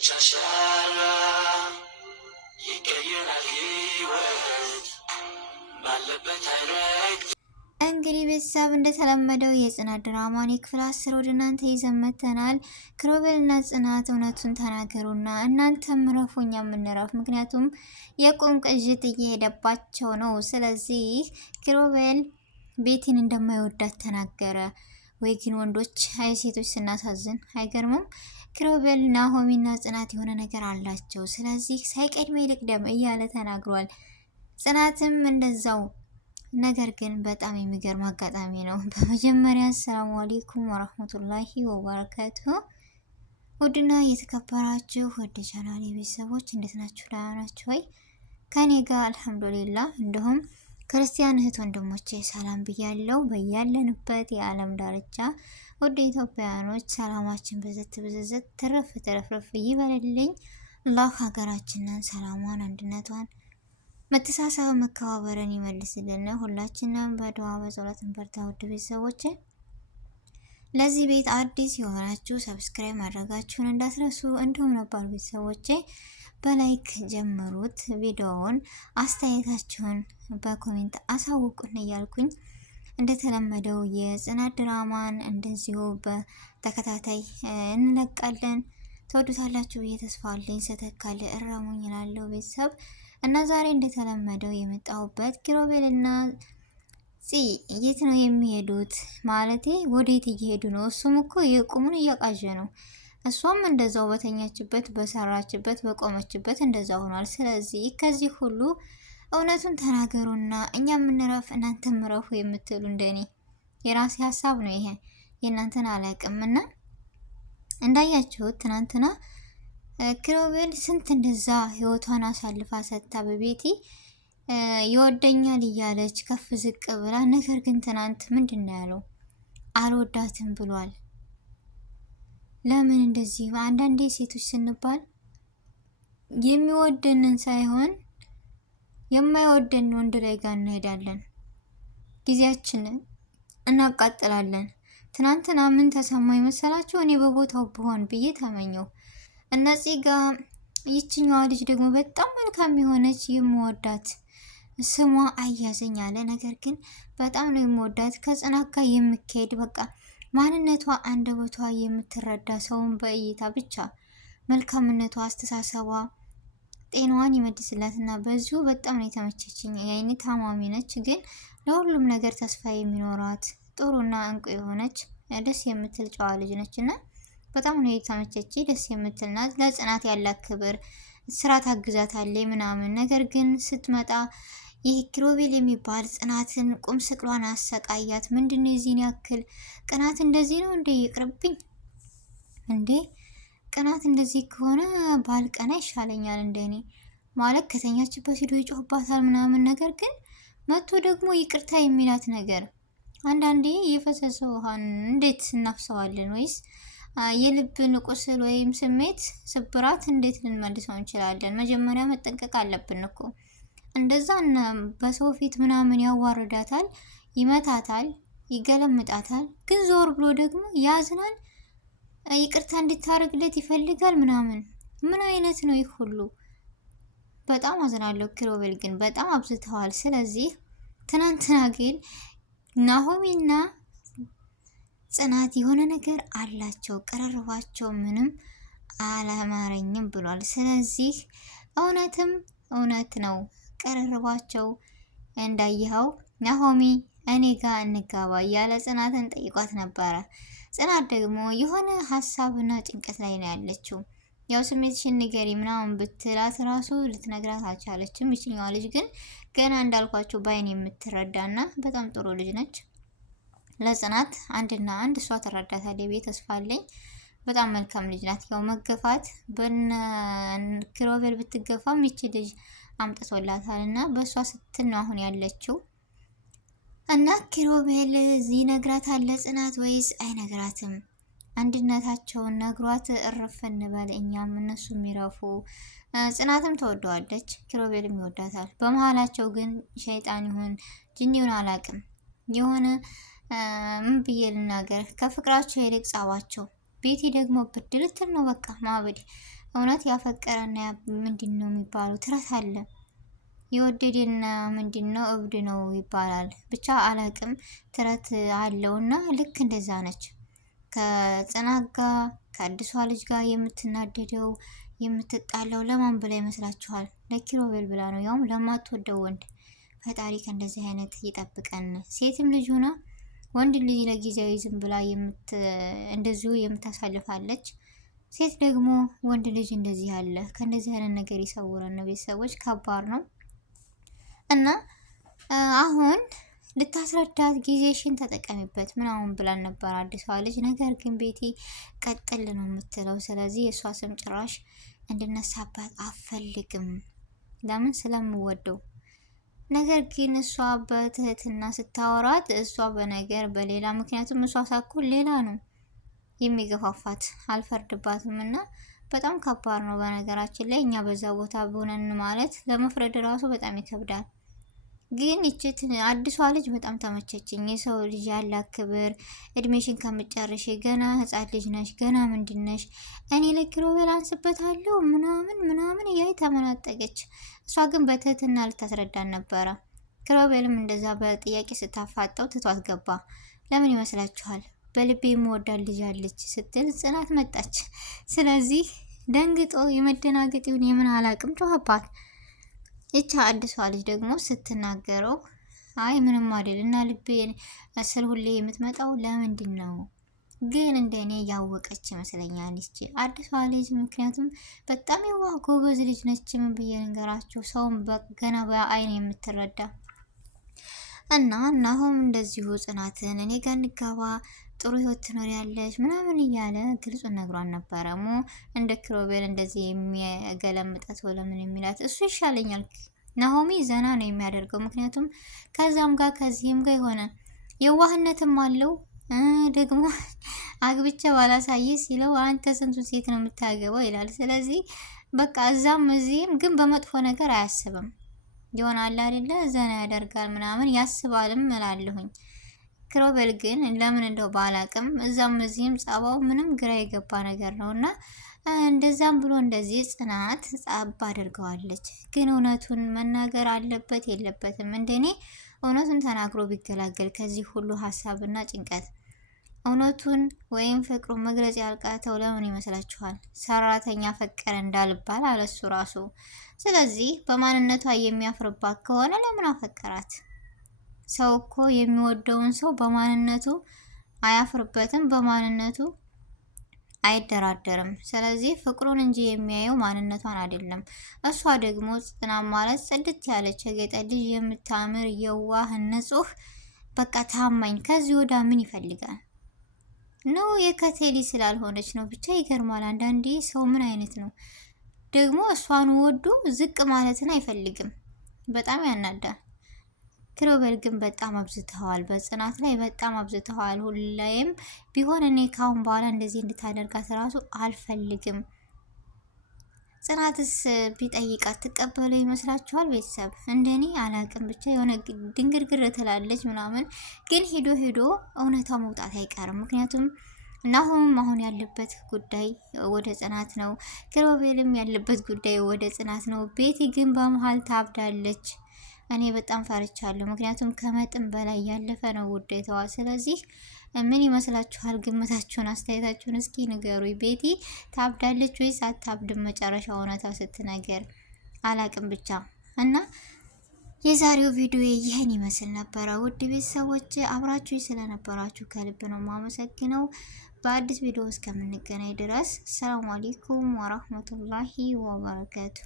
የልጆች አሻራ ይቀየራል ህይወት ባለበት አይረግ። እንግዲህ ቤተሰብ እንደተለመደው የጽናት ድራማን የክፍል 10 ወደ እናንተ ይዘን መጥተናል። ክሮቤልና ጽናት እውነቱን ተናገሩና እናንተም ረፉ እኛም እንረፍ፣ ምክንያቱም የቁም ቅዥት እየሄደባቸው ነው። ስለዚህ ክሮቤል ቤቲን እንደማይወዳት ተናገረ። ወይ ግን ወንዶች አይ ሴቶች ስናሳዝን አይገርምም? ክሮቤል ናሆሚና ጽናት የሆነ ነገር አላቸው። ስለዚህ ሳይቀድም ይልቅደም እያለ ተናግሯል። ጽናትም እንደዛው። ነገር ግን በጣም የሚገርም አጋጣሚ ነው። በመጀመሪያ አሰላሙ አለይኩም ወራህመቱላሂ ወበረካቱ። ውድና የተከበራችሁ ወደ ቻናሌ ቤተሰቦች እንዴት ናችሁ? ደህና ናችሁ ወይ? ከኔ ጋር አልሐምዱሊላህ። እንዲሁም ክርስቲያን እህት ወንድሞቼ ሰላም ብያለሁ። በያለንበት የዓለም ዳርቻ ወደ ኢትዮጵያውያኖች ሰላማችን ብዝት ትረፍረፍ ይበልልኝ። አላህ ሀገራችንን ሰላሟን፣ አንድነቷን፣ መተሳሰብ መከባበርን ይመልስልን። ሁላችንም በዱዓ በጸሎት እንበርታ። ውድ ቤተሰቦቼ ለዚህ ቤት አዲስ የሆናችሁ ሰብስክራይብ ማድረጋችሁን እንዳትረሱ፣ እንዲሁም ነባር ቤተሰቦቼ በላይክ ጀምሩት። ቪዲዮውን አስተያየታችሁን በኮሜንት አሳውቁን እያልኩኝ እንደተለመደው የጽናት ድራማን እንደዚሁ በተከታታይ እንለቃለን። ተወዱታላችሁ ብዬ ተስፋ አለኝ። ስተካለ እረሙኝ እላለሁ ቤተሰብ እና ዛሬ እንደተለመደው የመጣሁበት ኪሮቤልና ፂ የት ነው የሚሄዱት? ማለቴ ወዴት እየሄዱ ነው? እሱም እኮ የቁሙን እያቃዠ ነው። እሷም እንደዛው በተኛችበት፣ በሰራችበት፣ በቆመችበት እንደዛ ሆኗል። ስለዚህ ከዚህ ሁሉ እውነቱን ተናገሩና እኛ የምንረፍ እናንተ ምረፉ የምትሉ እንደኔ የራሴ ሀሳብ ነው ይሄ። የእናንተን አላውቅምና እንዳያችሁት ትናንትና ክሮቤል ስንት እንደዛ ህይወቷን አሳልፋ ሰጥታ በቤቲ ይወደኛል እያለች ከፍ ዝቅ ብላ፣ ነገር ግን ትናንት ምንድን ነው ያለው? አልወዳትም ብሏል። ለምን እንደዚህ? አንዳንዴ ሴቶች ስንባል የሚወደንን ሳይሆን የማይወደን ወንድ ላይ ጋር እንሄዳለን፣ ጊዜያችንን እናቃጥላለን። ትናንትና ምን ተሰማኝ መሰላችሁ? እኔ በቦታው ብሆን ብዬ ተመኘው። እነዚህ ጋር ይችኛዋ ልጅ ደግሞ በጣም መልካም የሆነች የምወዳት ስሟ አያዘኝ አለ። ነገር ግን በጣም ነው የምወዳት፣ ከጽናት ጋር የምትሄድ በቃ ማንነቷ አንደበቷ የምትረዳ ሰውን በእይታ ብቻ መልካምነቷ፣ አስተሳሰቧ፣ ጤናዋን ይመልስላትና በዚሁ በጣም ነው የተመቸችኝ። የአይኔ ታማሚ ነች፣ ግን ለሁሉም ነገር ተስፋ የሚኖራት ጥሩና እንቁ የሆነች ደስ የምትል ጨዋ ልጅ ነች እና በጣም ነው የተመቸች። ደስ የምትል ናት። ለጽናት ያላት ክብር፣ ስራ ታግዛታለች ምናምን። ነገር ግን ስትመጣ ይህ ክሮቤል የሚባል ጽናትን ቁም ስቅሏን አሰቃያት። ምንድነው የዚህን ያክል ቅናት? እንደዚህ ነው እንዴ? ይቅርብኝ እንዴ! ቅናት እንደዚህ ከሆነ ባልቀና ይሻለኛል እንደኔ። ማለት ከተኛችበት ሄዶ ይጮህባታል ምናምን። ነገር ግን መጥቶ ደግሞ ይቅርታ የሚላት ነገር። አንዳንዴ የፈሰሰ ውሃን እንዴት እናፍሰዋለን? ወይስ የልብን ቁስል ወይም ስሜት ስብራት እንዴት ልንመልሰው እንችላለን? መጀመሪያ መጠንቀቅ አለብን እኮ። እንደዛ በሰው ፊት ምናምን ያዋርዳታል፣ ይመታታል፣ ይገለምጣታል። ግን ዞር ብሎ ደግሞ ያዝናል፣ ይቅርታ እንድታረግለት ይፈልጋል ምናምን። ምን አይነት ነው ይህ ሁሉ? በጣም አዝናለሁ። ክሮቤል ግን በጣም አብዝተዋል። ስለዚህ ትናንትና ግን ናሆሚና ጽናት የሆነ ነገር አላቸው፣ ቀረርባቸው ምንም አላማረኝም ብሏል። ስለዚህ እውነትም እውነት ነው ቀረርባቸው። እንዳየኸው ናሆሚ እኔ ጋር እንጋባ እያለ ጽናትን ጠይቋት ነበረ። ጽናት ደግሞ የሆነ ሀሳብና ጭንቀት ላይ ነው ያለችው። ያው ስሜትሽን ንገሪ ምናምን ብትላት ራሱ ልትነግራት አልቻለችም። ይችኛዋ ልጅ ግን ገና እንዳልኳቸው በአይን የምትረዳና በጣም ጥሩ ልጅ ነች። ለጽናት አንድና አንድ እሷ ተረዳታለች ብዬ ተስፋ አለኝ። በጣም መልካም ልጅ ናት። ያው መገፋት በነ ክሮቤል ብትገፋም ይቺ ልጅ አምጥቶላታል እና በእሷ ስትል ነው አሁን ያለችው። እና ክሮቤል ይነግራታል ለጽናት ወይስ አይነግራትም? አንድነታቸውን ነግሯት እርፍ እንበል እኛም እነሱ የሚረፉ። ጽናትም ተወደዋለች፣ ክሮቤልም ይወዳታል። በመሀላቸው ግን ሸይጣን ይሁን ጅኒውን አላቅም የሆነ ምን ብዬ ልናገር፣ ከፍቅራቸው ይልቅ ጸባቸው። ቤቲ ደግሞ ብድልትል ነው በቃ ማበድ። እውነት ያፈቀረና ምንድን ነው የሚባለው ትረት አለ። የወደደና ምንድን ነው እብድ ነው ይባላል። ብቻ አላቅም ትረት አለውና ልክ እንደዛ ነች። ከጽናት ጋር ከአዲሷ ልጅ ጋር የምትናደደው የምትጣላው ለማን ብላ ይመስላችኋል? ለኪሮቤል ብላ ነው፣ ያውም ለማትወደው ወንድ። ፈጣሪ ከእንደዚህ አይነት ይጠብቀን። ሴትም ልጅ ሆና ወንድ ልጅ ለጊዜያዊ ዝም ብላ እንደዚሁ የምታሳልፋለች። ሴት ደግሞ ወንድ ልጅ እንደዚህ ያለ ከእንደዚህ አይነት ነገር ይሰውረን ነው። ቤተሰቦች ከባድ ነው እና አሁን ልታስረዳት ጊዜሽን ተጠቀሚበት ምናምን ብላን ነበር አዲሷ ልጅ። ነገር ግን ቤቲ ቀጥል ነው የምትለው። ስለዚህ የእሷ ስም ጭራሽ እንድነሳባት አፈልግም። ለምን? ስለምወደው። ነገር ግን እሷ በትህትና ስታወራት እሷ በነገር በሌላ ምክንያቱም እሷ ሳኩል ሌላ ነው የሚገፋፋት። አልፈርድባትም እና በጣም ከባድ ነው። በነገራችን ላይ እኛ በዛ ቦታ ብሆነን ማለት ለመፍረድ ራሱ በጣም ይከብዳል። ግን ይችት አዲሷ ልጅ በጣም ተመቸችኝ። የሰው ልጅ ያለ ክብር፣ እድሜሽን ከምጨርሽ ገና ህጻን ልጅ ነሽ፣ ገና ምንድነሽ፣ እኔ ለኪሮቤል አንስበታለሁ ምናምን ምናምን እያይ ተመናጠቀች። እሷ ግን በትህትና ልታስረዳን ነበረ። ኪሮቤልም እንደዛ በጥያቄ ስታፋጠው ትቷት ገባ። ለምን ይመስላችኋል? በልቤ የምወዳት ልጅ አለች ስትል ጽናት መጣች። ስለዚህ ደንግጦ የመደናገጤውን የምን አላቅም ጮኸባት። ይቻ አዲሷ ልጅ ደግሞ ስትናገረው አይ ምንም አይደል እና ልቤ ስል ሁሌ የምትመጣው ለምንድን ነው ግን እንደኔ ያወቀች ይመስለኛል እቺ አዲሷ ልጅ። ምክንያቱም በጣም የዋህ ጎበዝ ልጅ ነች። ምን ብዬ ልንገራችሁ፣ ሰውን ገና በአይን የምትረዳ እና ናሆም እንደዚሁ ጽናትን እኔ ጋር እንጋባ ጥሩ ህይወት ትኖሪያለሽ ምናምን እያለ ግልጹን ነግሯን ነበረ። እንደ ኪሮቤል እንደዚህ የሚገለምጣት ወለምን የሚላት እሱ ይሻለኛል። ናሆሚ ዘና ነው የሚያደርገው። ምክንያቱም ከዛም ጋር ከዚህም ጋር የሆነ የዋህነትም አለው። ደግሞ አግብቼ ባላሳየ ሲለው አንተ ስንቱን ሴት ነው የምታገባው ይላል። ስለዚህ በቃ እዛም እዚህም ግን በመጥፎ ነገር አያስብም። ይሆናል አይደለ? ዘና ያደርጋል ምናምን ያስባልም እላለሁኝ። ኪሮቤል ግን ለምን እንደው ባላቅም እዛም እዚህም ጸባው ምንም ግራ የገባ ነገር ነውና እንደዛም ብሎ እንደዚህ ጽናት ጻባ አድርገዋለች። ግን እውነቱን መናገር አለበት የለበትም? እንደኔ እውነቱን ተናግሮ ቢገላገል ከዚህ ሁሉ ሀሳብና ጭንቀት እውነቱን ወይም ፍቅሩ መግለጽ ያልቃተው ለምን ይመስላችኋል? ሰራተኛ ፈቀረ እንዳልባል አለሱ ራሱ። ስለዚህ በማንነቷ የሚያፍርባት ከሆነ ለምን አፈቀራት? ሰው እኮ የሚወደውን ሰው በማንነቱ አያፍርበትም፣ በማንነቱ አይደራደርም። ስለዚህ ፍቅሩን እንጂ የሚያየው ማንነቷን አይደለም። እሷ ደግሞ ጽናት ማለት ጽድት ያለች የጌጠ ልጅ የምታምር የዋህ ንጹህ በቃ ታማኝ። ከዚህ ወዳ ምን ይፈልጋል ነው? የከቴሊ ስላልሆነች ነው። ብቻ ይገርማል። አንዳንዴ ሰው ምን አይነት ነው ደግሞ እሷን ወዶ ዝቅ ማለትን አይፈልግም። በጣም ያናዳል። ኪሮቤል ግን በጣም አብዝተዋል። በጽናት ላይ በጣም አብዝተዋል። ሁሌም ቢሆን እኔ ካሁን በኋላ እንደዚህ እንድታደርጋት ራሱ አልፈልግም። ጽናትስ ቢጠይቃት ትቀበለው ይመስላችኋል? ቤተሰብ እንደኔ አላቅም። ብቻ የሆነ ድንግርግር ትላለች ምናምን። ግን ሄዶ እውነታው መውጣት አይቀርም። ምክንያቱም ናሆም አሁን ያለበት ጉዳይ ወደ ጽናት ነው። ኪሮቤልም ያለበት ጉዳይ ወደ ጽናት ነው። ቤቲ ግን በመሀል ታብዳለች። እኔ በጣም ፈርቻለሁ። ምክንያቱም ከመጠን በላይ ያለፈ ነው ውዴታዋ። ስለዚህ ምን ይመስላችኋል? ግምታችሁን፣ አስተያየታችሁን እስኪ ንገሩኝ። ቤቲ ታብዳለች ወይስ አታብድም? መጨረሻ እውነታ ስትነገር አላቅም ብቻ እና የዛሬው ቪዲዮ ይህን ይመስል ነበረ። ውድ ቤተሰቦች አብራችሁ ስለነበራችሁ ከልብ ነው ማመሰግነው። በአዲስ ቪዲዮ እስከምንገናኝ ድረስ ሰላም አለይኩም ወራህመቱላሂ ወበረካቱ።